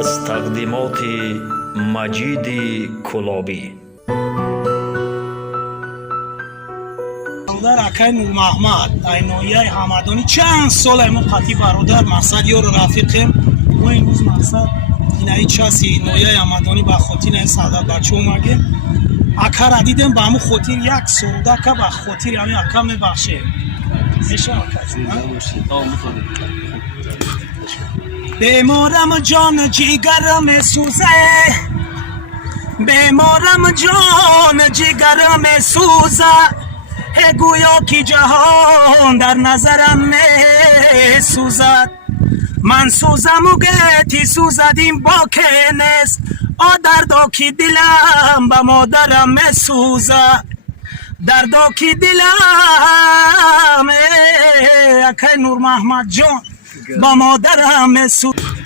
از تقدیمات مجید کلابی. برادر اکای نور محمد اینویه حمدانی چند سال ایمون قطعی برادر مقصد یار رفیقیم و این روز مقصد اینایی چاسی نویه حمدانی با خاطر این سعادت بچه اومگیم اکا را دیدم با همون خاطر یک سودا که با خاطر همین اکا میبخشه میشه اکا بیمارم جان جیگرم سوزه بیمارم جان جیگرم سوزه گویا کی جهان در نظرم می سوزد من سوزم و گتی سوزدیم با که نیست دردا کی دلم با مادرم می سوزد دردا کی دلم اکای نور محمد جان با مادرم می سوزد